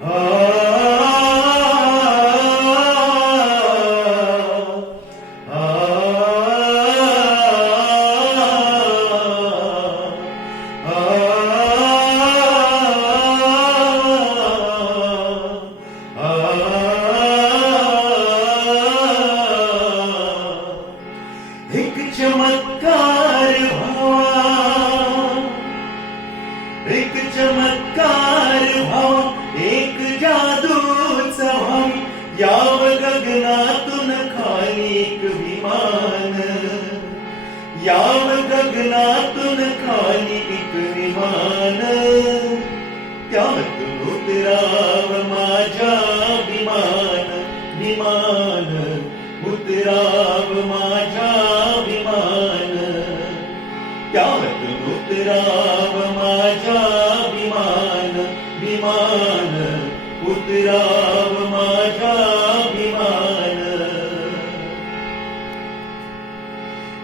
एक चमत्कार भावा, एक चमत्कार भावा, एक जादूचा भावी, याव गगनातून खाली एक विमान, याव गगनातून खाली एक विमान, त्यात उतराव माझ्या विमान, विमान उतराव माझ्या विमान, त्यात उतराव माझ्या विमान, विमान उतराव माझ्या विमान.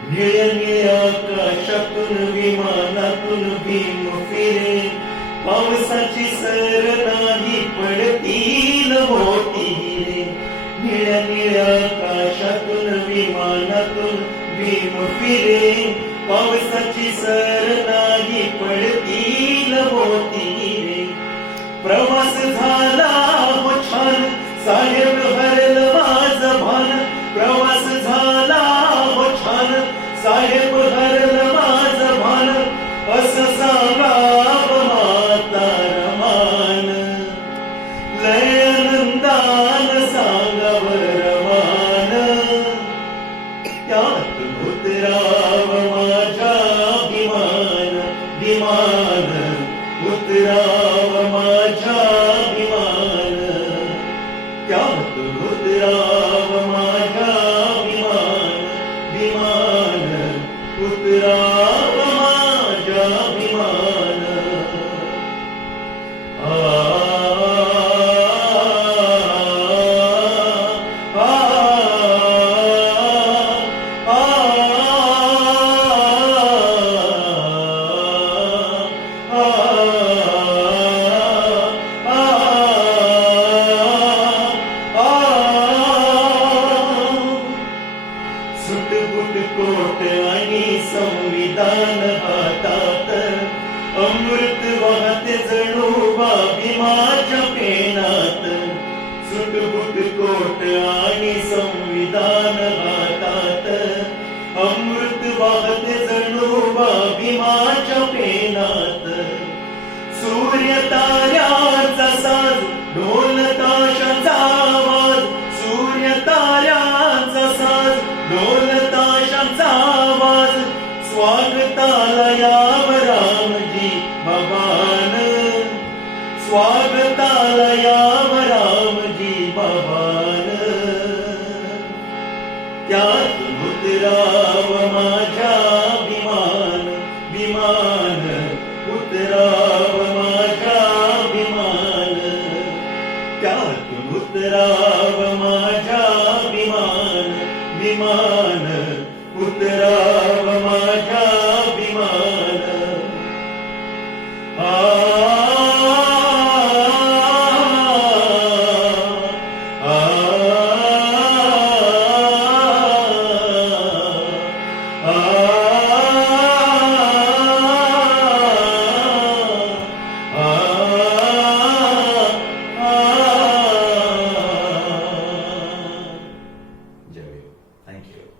निळ्या निळ्या आकाशातून विमानातून भीम फिरे, पावसाची सर नाही पडतील मोठी रे. निळ्या निळ्या आकाशातून विमानातून भीम फिरे, पावसाची सर नाही पडतील मोठी रे. प्रवास झाला हो छान, साहेब हरलं माझं भान, प्रवास झाला हो छान, साहेब हरलं माझं भान, असं सांगावं म्हातारं मान, लय आनंदानं सांगावं रमान, त्यात उतराव माझ्या विमान, विमान उतराव माझ्या विमान, त्यात उतराव माझ्या विमान, विमान उतराव माझ्या विमान. सुटबुट कोट आणि संविधान हातात, अमृत वाहते जणू भीमाच्या पेनात. सुटबुट कोट आणि संविधान हातात, अमृत वाहते जणू भीमाच्या पेनात. सूर्य ताऱ्याचा साज, ढोल ताशाचा आवाज, सूर्य ताऱ्याचा साज, ढोल ताशाचा आवाज, स्वागताला याव रामजी भगवान, स्वागताला याव रामजी भगवान, त्यात उतराव माझ्या